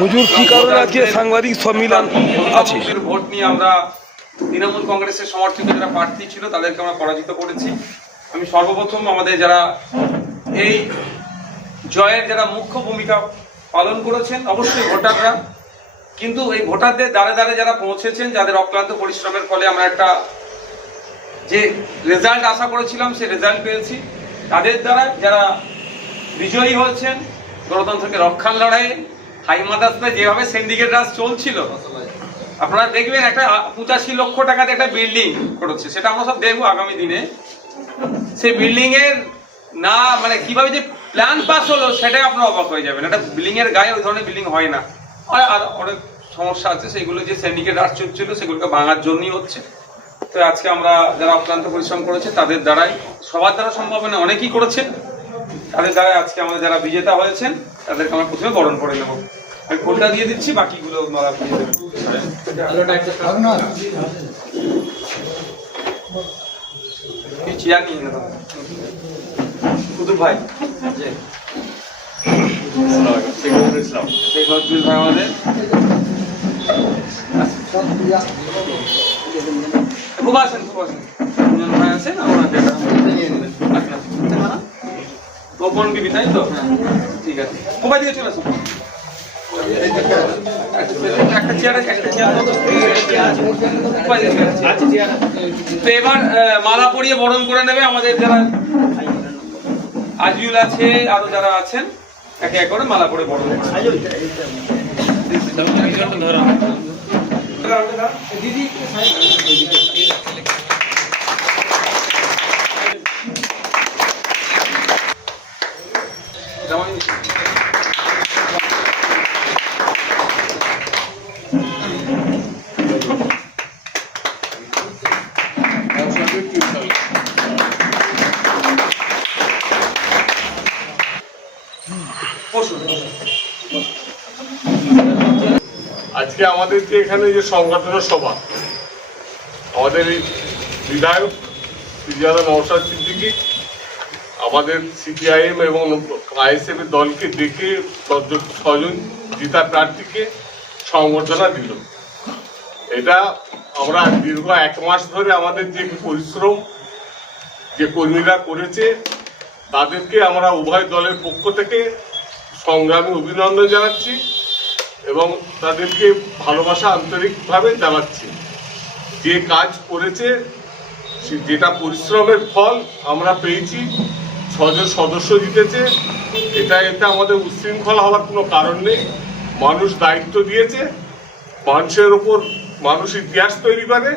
হুজুর কি কারণে আজকে সাংবাদিক সম্মেলন আছে? ভোট নিয়ে আমরা তৃণমূল কংগ্রেসের সমর্থিত যারা প্রার্থী ছিল তাদেরকে আমরা পরাজিত করেছি। আমি সর্বপ্রথম আমাদের যারা এই জয়ের যারা মুখ্য ভূমিকা পালন করেছেন অবশ্যই ভোটাররা, কিন্তু এই ভোটারদের দ্বারে দ্বারে যারা পৌঁছেছেন, যাদের অক্লান্ত পরিশ্রমের ফলে আমরা একটা যে রেজাল্ট আশা করেছিলাম সে রেজাল্ট পেয়েছি, তাদের দ্বারা যারা বিজয়ী হয়েছেন গণতন্ত্রকে রক্ষার লড়াইয়ে। হাই মাদ্রাসায় যেভাবে সিন্ডিকেট রাজ চলছিল আপনারা দেখবেন, একটা 85 লক্ষ টাকাতে একটা বিল্ডিং করেছে, সেটা আমরা সব দেখবো আগামী দিনে। সেই বিল্ডিং এর না মানে কিভাবে যে প্ল্যান পাস হলো সেটাই আপনারা অবাক হয়ে যাবেন। একটা বিল্ডিং এর গায়ে ওই ধরনের বিল্ডিং হয় না। আর অনেক সমস্যা আছে, সেগুলো যে সিন্ডিকেট রাজ চলছিল সেগুলোকে ভাঙার জন্যই হচ্ছে। তো আজকে আমরা যারা অক্লান্ত পরিশ্রম করেছে তাদের দ্বারাই, সবার দ্বারা সম্ভব না, অনেকেই করেছেন, তাদের দ্বারাই আজকে আমাদের যারা বিজেতা হয়েছেন তাদেরকে আমরা প্রথমে বরণ করে নেব। আমি ফোনটা দিয়ে দিচ্ছি, বাকিগুলো মারা বুঝিয়ে দেবেন। চেয়ার নিয়ে নেব কুতুব ভাই, শেখ নজরুল ভাই আমাদের, খুব আসেন ভাই আছেন, গোপন বিবি তাই তো? ঠিক আছে, কোথায় দিকে চলে আসুন। একটা চেয়ার আছে, একটা চেয়ার তো এবার মালা পরিয়ে বরণ করে নেবে আমাদের যারা আজিউল আছে, আরো যারা আছেন, একে এক করে মালা পরে বরণ করে দিদি। আজকে আমাদের যে এখানে যে সংগঠনের সভা, আমাদের এই বিধায়ক ফিরিয়াদা নওশাদ সিদ্দিকী আমাদের সিপিআইএম এবং আইএসএফ এর দলকে ডেকে 6 জন জিতা প্রার্থীকে সংবর্ধনা দিল। এটা আমরা দীর্ঘ 1 মাস ধরে আমাদের যে পরিশ্রম যে কর্মীরা করেছে তাদেরকে আমরা উভয় দলের পক্ষ থেকে সংগ্রামী অভিনন্দন জানাচ্ছি এবং তাদেরকে ভালোবাসা আন্তরিকভাবে জানাচ্ছি। যে কাজ করেছে, যেটা পরিশ্রমের ফল আমরা পেয়েছি, 6 জন সদস্য জিতেছে, এতে আমাদের উচ্ছৃঙ্খল হওয়ার কোনো কারণ নেই। মানুষ দায়িত্ব দিয়েছে, মানুষের ওপর মানুষ ইতিহাস তৈরি করে,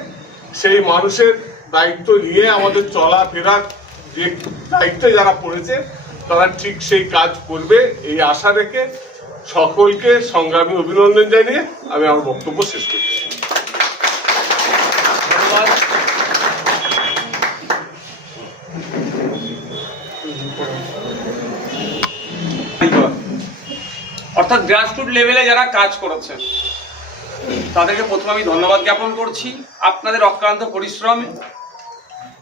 সেই মানুষের দায়িত্ব নিয়ে আমাদের চলাফেরার যে দায়িত্বে যারা পড়েছে তারা ঠিক সেই কাজ করবে এই আশা রেখে সকলকে সংগ্রামী অভিনন্দন জানিয়ে আমি আমার বক্তব্য শেষ করছি। অর্থাৎ গ্রাসরুট লেভেলে যারা কাজ করেছে তাদেরকে প্রথমে আমি ধন্যবাদ জ্ঞাপন করছি। আপনাদের অক্লান্ত পরিশ্রমে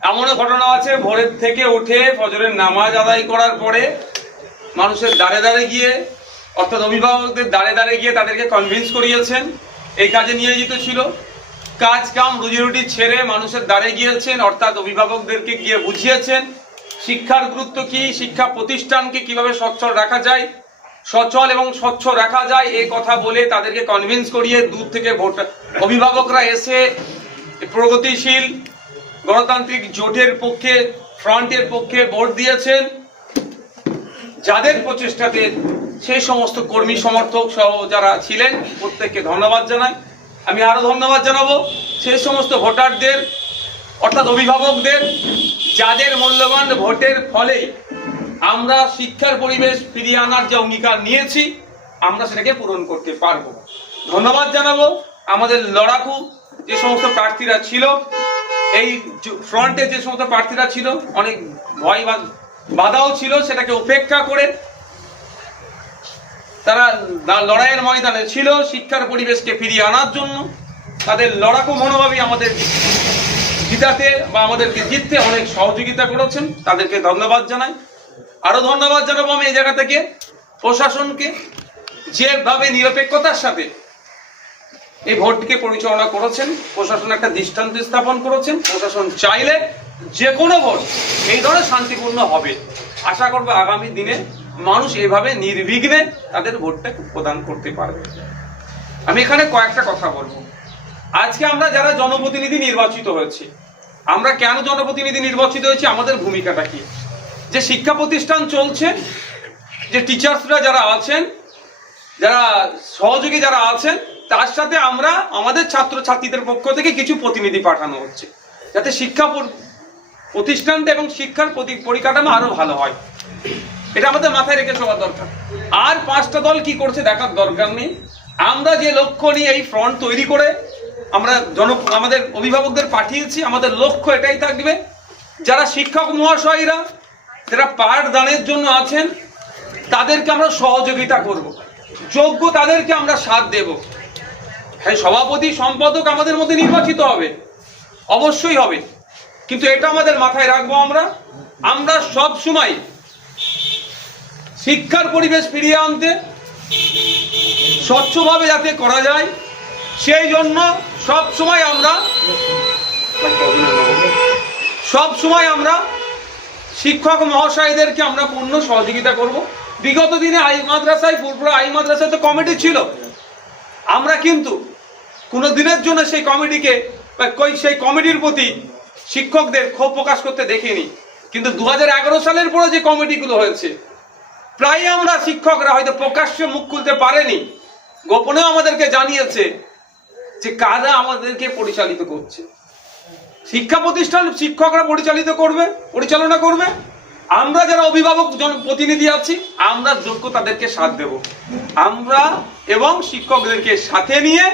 এমনও ঘটনা আছে, ভোরের থেকে উঠে ফজরের নামাজ আদায় করার পরে মানুষের দ্বারে দ্বারে গিয়ে, অর্থাৎ অভিভাবকদের দ্বারে দ্বারে গিয়ে তাদেরকে কনভিন্স করিয়েছেন, এই কাজে নিয়োজিত ছিল। কাজ কাম রুজি রুটি ছেড়ে মানুষের দ্বারে গিয়েছেন, অর্থাৎ অভিভাবকদেরকে গিয়ে বুঝিয়েছেন শিক্ষার গুরুত্ব কি, শিক্ষা প্রতিষ্ঠানকে কিভাবে সচ্ছল রাখা যায়, সচল এবং স্বচ্ছ রাখা যায়, এই কথা বলে তাদেরকে কনভিন্স করিয়ে দূর থেকে অভিভাবকরা এসে প্রগতিশীল গণতান্ত্রিক জোটের পক্ষে, ফ্রন্টের পক্ষে ভোট দিয়েছেন। যাদের প্রচেষ্টাতে সেই সমস্ত কর্মী সমর্থক সহ যারা ছিলেন প্রত্যেককে ধন্যবাদ জানাই। আমি আরো ধন্যবাদ জানাবো সেই সমস্ত ভোটারদের, অর্থাৎ অভিভাবকদের, যাদের মূল্যবান ভোটের ফলে আমরা শিক্ষার পরিবেশ ফিরিয়ে আনার যে অঙ্গীকার নিয়েছি আমরা সেটাকে পূরণ করতে পারবো। ধন্যবাদ জানাবো আমাদের লড়াকু যে সমস্ত প্রার্থীরা ছিল, এই ফ্রন্টে যে সমস্ত প্রার্থীরা ছিল, অনেক ভয় বাধাও ছিল, সেটাকে উপেক্ষা করে তারা লড়াইয়ের ময়দানে ছিল শিক্ষার পরিবেশকে ফিরিয়ে আনার জন্য। তাদের লড়াকু মনোভাবই আমাদের জিতাতে বা আমাদেরকে জিততে অনেক সহযোগিতা করেছেন, তাদেরকে ধন্যবাদ জানাই। আরো ধন্যবাদ জানাবো আমি এই জায়গা থেকে প্রশাসনকে, যেভাবে নিরপেক্ষতার সাথে এই ভোটকে পরিচালনা করেছেন, প্রশাসন একটা দৃষ্টান্ত স্থাপন করেছেন। প্রশাসন চাইলে যে কোনো ভোট এই ধরনের শান্তিপূর্ণ হবে। আশা করবো আগামী দিনে মানুষ এভাবে নির্বিঘ্নে তাদের ভোটটাকে প্রদান করতে পারবে। আমি এখানে কয়েকটা কথা বলবো। আজকে আমরা যারা জনপ্রতিনিধি নির্বাচিত হয়েছে, আমরা কেন জনপ্রতিনিধি নির্বাচিত হয়েছি, আমাদের ভূমিকাটা কি? যে শিক্ষা প্রতিষ্ঠান চলছে, যে টিচার্সরা যারা আছেন, যারা সহযোগী যারা আছেন, তার সাথে আমরা আমাদের ছাত্রছাত্রীদের পক্ষ থেকে কিছু প্রতিনিধি পাঠানো হচ্ছে, যাতে শিক্ষা প্রতিষ্ঠানটা এবং শিক্ষার পরিকাঠামো আরো ভালো হয়। এটা আমাদের মাথায় রেখে চলা দরকার। আর 5টা দল কি করছে দেখার দরকার নেই। আমরা যে লক্ষ্য নিয়ে এই ফ্রন্ট তৈরি করে আমরা আমাদের অভিভাবকদের পাঠিয়েছি, আমাদের লক্ষ্য এটাই থাকবে, যারা শিক্ষক মহাশয়রা যারা পাঠদানের জন্য আছেন তাদেরকে আমরা সহযোগিতা করব, যোগ্য তাদেরকে আমরা সাথ দেব। হ্যাঁ, সভাপতি সম্পাদক আমাদের মধ্যে নির্বাচিত হবে, অবশ্যই হবে, কিন্তু এটা আমাদের মাথায় রাখবো আমরা সব সময় শিক্ষার পরিবেশ ফিরিয়ে আনতে স্বচ্ছভাবে যাতে করা যায়, সেই জন্য সব সময় আমরা শিক্ষক মহাশয়দেরকে আমরা পূর্ণ সহযোগিতা করব। বিগত দিনে আই মাদ্রাসায়, ফুলপুরা আই মাদ্রাসায় তো কমিটি ছিল, আমরা কিন্তু কোনো দিনের জন্য সেই কমিটিকে সেই কমিটির প্রতি শিক্ষকদের ক্ষোভ প্রকাশ করতে দেখিনি। কিন্তু 2011 সালের পরে যে কমিটিগুলো হয়েছে, প্রায় আমরা শিক্ষকরা হয়তো প্রকাশ্যে মুখ খুলতে পারেনি, গোপনেও আমাদেরকে জানিয়েছে যে কারা আমাদেরকে পরিচালিত করছে। শিক্ষা প্রতিষ্ঠান শিক্ষকরা পরিচালনা করবে, আমরা যারা অভিভাবক প্রতিনিধি আছি আমরা যোগ্য তাদেরকে সাথ দেব। আমরা এবং শিক্ষকদেরকে সাথে নিয়ে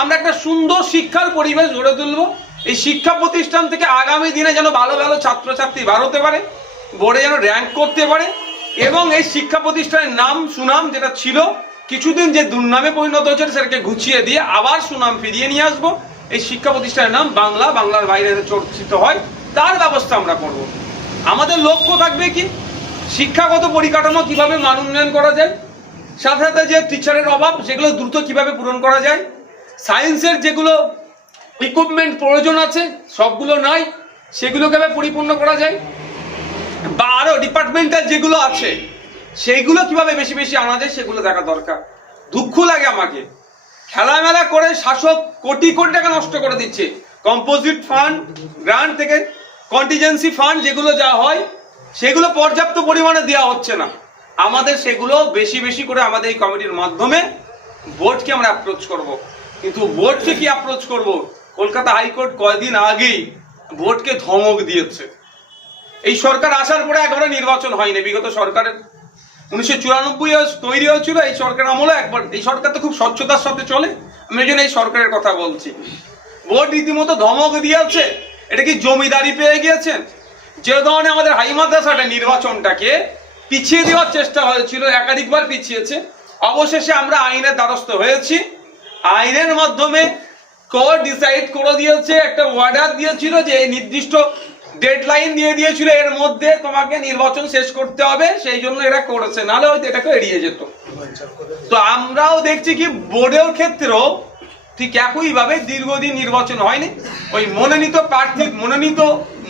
আমরা একটা সুন্দর শিক্ষার পরিবেশ গড়ে তুলব। এই শিক্ষা প্রতিষ্ঠান থেকে আগামী দিনে যেন ভালো ভালো ছাত্রছাত্রী বার হতে পারে, বোর্ডে যেন র্যাঙ্ক করতে পারে, এবং এই শিক্ষা প্রতিষ্ঠানের নাম সুনাম যেটা ছিল কিছুদিন যে দুর্নামে পরিণত হয়েছে সেটাকে ঘুচিয়ে দিয়ে আবার সুনাম ফিরিয়ে নিয়ে আসবো। এই শিক্ষা প্রতিষ্ঠানের নাম বাংলার বাইরে চর্চিত হয়, তার ব্যবস্থা আমরা করব। আমাদের লক্ষ্য থাকবে কি, শিক্ষাগত পরিকাঠামো কিভাবে মান উন্নয়ন করা যায়, সাথে সাথে যে টিচারের অভাব সেগুলো দ্রুত কিভাবে পূরণ করা যায়, সায়েন্সের যেগুলো ইকুইপমেন্ট প্রয়োজন আছে সবগুলো নাই, সেগুলো কিভাবে পরিপূর্ণ করা যায়, বা আরো ডিপার্টমেন্টাল যেগুলো আছে সেইগুলো কিভাবে বেশি বেশি আনা যায় সেগুলো দেখা দরকার। দুঃখ লাগে আমাকে, খেলামেলা করে শাসক কোটি কোটি টাকা নষ্ট করে দিচ্ছে। কম্পোজিট ফান্ড, গ্রান্ট থেকে কন্টিজেন্সি ফান্ড যেগুলো যা হয় সেগুলো পর্যাপ্ত পরিমাণে দেওয়া হচ্ছে না। আমাদের সেগুলো বেশি বেশি করে আমাদের এই কমিটির মাধ্যমে বোর্ডকে আমরা অ্যাপ্রোচ করব। কিন্তু বোর্ডকে কি অ্যাপ্রোচ করব, কলকাতা হাইকোর্ট কয়েকদিন আগেই বোর্ডকে ধমক দিয়েছে। এই সরকার আসার পরে একবারে নির্বাচন হয়নি, বিগত সরকারের 1994 তৈরি হয়েছিল, এই সরকার আমলে একবার, এই সরকার তো খুব স্বচ্ছতার সাথে চলে, আমি এই জন্য এই সরকারের কথা বলছি। বোর্ড রীতিমতো ধমক দিয়েছে, এটা কি জমিদারি পেয়ে গিয়েছেন? যে ধরনের আমাদের হাই মাদ্রাসাটা নির্বাচনটাকে পিছিয়ে দেওয়ার চেষ্টা হয়েছিল, একাধিকবার পিছিয়েছে, অবশেষে আমরা আইনের দ্বারস্থ হয়েছি। আইনের মাধ্যমে কোর্ট ডিসাইড করে দিয়েছে, একটা অর্ডার দিয়েছিল যে এই নির্দিষ্ট ডেডলাইন দিয়ে দিয়েছিল, এর মধ্যে তোমাকে নির্বাচন শেষ করতে হবে, সেই জন্য এরা করেছে, নাহলে হয়তো এটাকে এড়িয়ে যেত। তো আমরাও দেখছি কি বোর্ডের ক্ষেত্রেও ঠিক একইভাবে দীর্ঘদিন নির্বাচন হয়নি, ওই মনোনীত প্রার্থী মনোনীত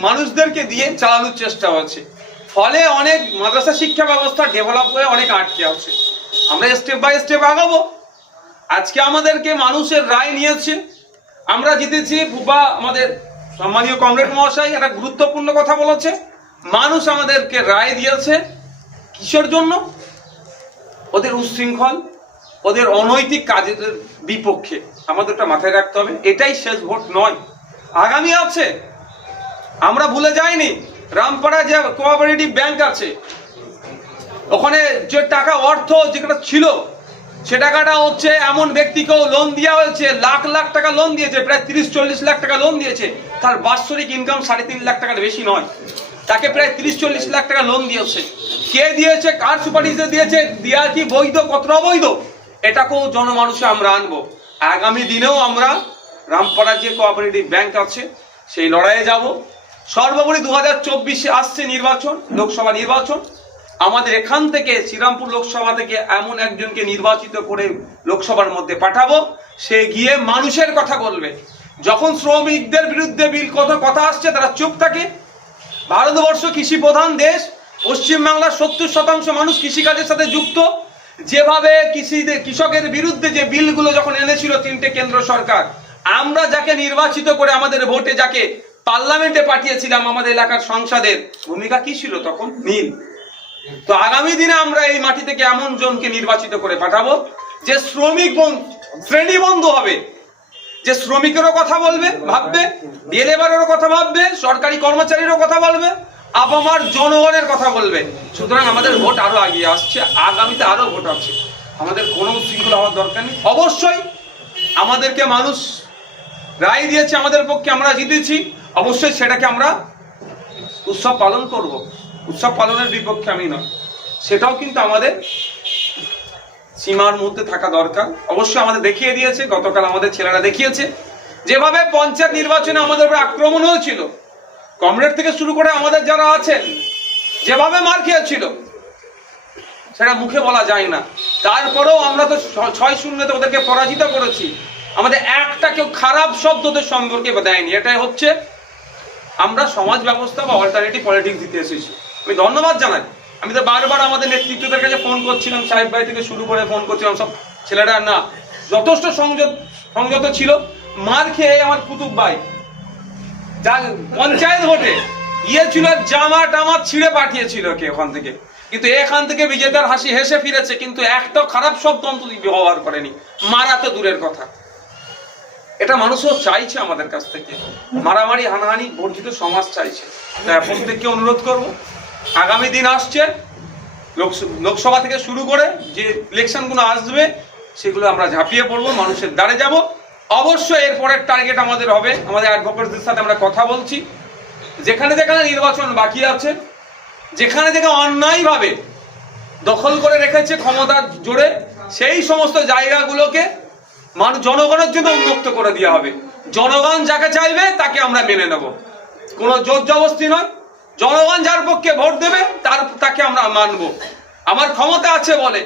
মানুষদেরকে দিয়ে চালানোর চেষ্টা হচ্ছে, ফলে অনেক মাদ্রাসা শিক্ষা ব্যবস্থা ডেভেলপ হয়ে অনেক আটকে আছে। আমরা স্টেপ বাই স্টেপ আগাবো। আজকে আমাদেরকে মানুষের রায় নিয়েছে, আমরা জিতেছি। বুবা আমাদের সম্মানীয় কমরেড মহাশয় একটা গুরুত্বপূর্ণ কথা বলেছে, মানুষ আমাদেরকে রায় দিয়েছে কিসের জন্য? ওদের উচ্ছৃঙ্খল, ওদের অনৈতিক কাজের বিপক্ষে। আমাদের একটা মাথায় রাখতে হবে, এটাই শেষ ভোট নয়, আগামী আছে। আমরা ভুলে যাইনি রামপাড়া যে কোঅপারেটিভ ব্যাংক আছে, ওখানে যে টাকা অর্থ যেটা ছিল সে টাকাটা হচ্ছে এমন ব্যক্তিকেও লোন দেওয়া হয়েছে, লাখ লাখ টাকা লোন দিয়েছে, প্রায় 30-40 লাখ টাকা লোন দিয়েছে, তার বাৎসরিক ইনকাম 3.5 লাখ টাকার বেশি নয়, তাকে প্রায় 30-40 লাখ টাকা লোন দিয়েছে। কে দিয়েছে, কার সুপারিশে দিয়েছে, দেওয়া কি বৈধ, কতটা অবৈধ, এটাকেও জনমানুষে আমরা আনবো। আগামী দিনেও আমরা রামপাড়া যে কোঅপারেটিভ ব্যাংক আছে সেই লড়াইয়ে যাব। সর্বোপরি 2024 আসছে নির্বাচন, লোকসভা নির্বাচন। আমাদের এখান থেকে শ্রীরামপুর লোকসভা থেকে এমন একজনকে নির্বাচিত করে লোকসভার মধ্যে পাঠাবো, সে গিয়ে মানুষের কথা বলবে। যখন শ্রমিকদের বিরুদ্ধে বিল কথা আসছে তারা চুপ থাকে। ভারতবর্ষ কৃষি প্রধান দেশ, পশ্চিমবাংলার 70% মানুষ কৃষিকাজের সাথে যুক্ত। যেভাবে কৃষকের বিরুদ্ধে যে বিলগুলো যখন এনেছিল 3টে কেন্দ্র সরকার, আমরা যাকে নির্বাচিত করে আমাদের ভোটে যাকে পার্লামেন্টে পাঠিয়েছিলাম, আমাদের এলাকার সংসদের ভূমিকা কি ছিল তখন? নীল। তো আগামী দিনে আমরা এই মাটি থেকে এমন জনকে নির্বাচিত করে পাঠাবো যে শ্রমিক শ্রেণী বন্ধু হবে, যে শ্রমিকেরও কথা বলবে, ভাববে, লেবারেরও কথা ভাববে, সরকারি কর্মচারীরও কথা বলবে, আপামার জনগণের কথা বলবে। সুতরাং আমাদের ভোট আরো এগিয়ে আসছে, আগামীতে আরো ভোট আছে। আমাদের কোনো উচ্ছৃঙ্খলা হওয়ার দরকার নেই। অবশ্যই আমাদেরকে মানুষ রায় দিয়েছে আমাদের পক্ষে, আমরা জিতেছি, অবশ্যই সেটাকে আমরা উৎসব পালন করব। উৎসব পালনের বিপক্ষে আমি নয়, সেটাও কিন্তু আমাদের সীমার মধ্যে থাকা দরকার। অবশ্যই আমাদের দেখিয়ে দিয়েছে, গতকাল আমাদের ছেলেরা দেখিয়েছে যেভাবে পঞ্চায়েত নির্বাচনে আমাদের উপর আক্রমণ হয়েছিল, কমরেড থেকে শুরু করে আমাদের যারা আছেন যেভাবে মার খেয়েছিল সেটা মুখে বলা যায় না। তারপরেও আমরা তো 6-0 ওদেরকে পরাজিত করেছি। আমাদের একটা কেউ খারাপ শব্দ ওদের সম্পর্কে দেয়নি। এটাই হচ্ছে আমরা সমাজ ব্যবস্থা বা অল্টারনেটিভ পলিটিক্স দিতে এসেছি। আমি ধন্যবাদ জানাই। আমি তো বারবার আমাদের নেতৃত্বদের কাছে ফোন করছিলাম, সাহেব ভাই থেকে শুরু করে ফোন করছিলাম, সব ছেলেরা না যথেষ্ট সংযত ছিল। মার খেয়ে আমার কুতুব ভাই যা পঞ্চায়েত ভোটে গিয়েছিল, জামা টামা ছিঁড়ে পাঠিয়েছিল কে ওখান থেকে, কিন্তু এখান থেকে বিজেতার হাসি হেসে ফিরেছে, কিন্তু একটা খারাপ শব্দ অন্তত ব্যবহার করেনি। মারা তো দূরের কথা। এটা মানুষও চাইছে আমাদের কাছ থেকে, মারামারি হানাহানি বর্জিত সমাজ চাইছে। তাই প্রত্যেককে অনুরোধ করব, আগামী দিন আসছে, লোকসভা থেকে শুরু করে যে ইলেকশনগুলো আসবে সেগুলো আমরা ঝাঁপিয়ে পড়বো, মানুষের দ্বারে যাব। অবশ্যই এরপরের টার্গেট আমাদের হবে, আমাদের অ্যাডভোকেটদের সাথে আমরা কথা বলছি, যেখানে যেখানে নির্বাচন বাকি আছে, যেখানে যেখানে অন্যায়ভাবে দখল করে রেখেছে ক্ষমতার জোরে, সেই সমস্ত জায়গাগুলোকে জনগণের জন্য উন্মুক্ত করে দেওয়া হবে। জনগণ যাকে চাইবে তাকে আমরা মেনে নেব, কোনো জোর জবরদস্তি নয়। জনগণ যার পক্ষে ভোট দেবে তাকে আমরা মানবো। আমার ক্ষমতা আছে বলে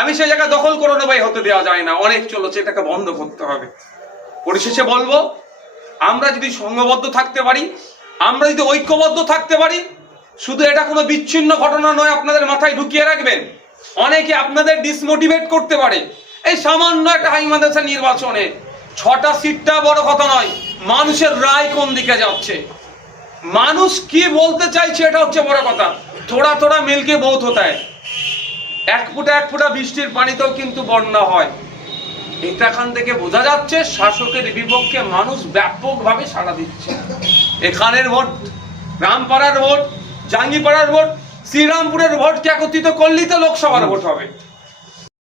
আমি সেই জায়গা দখল করে নেবো, হতে দেওয়া যায় না। অনেক চলেছে, এটাকে বন্ধ করতে হবে। পরিশেষে বলবো, আমরা যদি সংঘবদ্ধ থাকতে পারি, আমরা যদি ঐক্যবদ্ধ থাকতে পারি, শুধু এটা কোনো বিচ্ছিন্ন ঘটনা নয়, আপনাদের মাথায় ঢুকিয়ে রাখবেন। অনেকে আপনাদের ডিসমোটিভেট করতে পারে। এই সামান্য একটা হাই মাদ্রাসা নির্বাচনে 6টা সিটটা বড় কথা নয়, মানুষের রায় কোন দিকে যাচ্ছে, মানুষ কি বলতে চাইছে, এটা হচ্ছে বড় কথা। থোড়া থোড়া মিলকে বহুত হতা হয়, এক ফোঁটা বৃষ্টির পানিতেও কিন্তু বন্যা হয়। এখান থেকে বোঝা যাচ্ছে শাসকের বিপক্ষে মানুষ ব্যাপকভাবে সাড়া দিচ্ছে। এখানের ভোট, রামপাড়ার ভোট, জাঙ্গিপাড়ার ভোট, শ্রীরামপুরের ভোটকে একত্রিত করলেই তো লোকসভার ভোট হবে।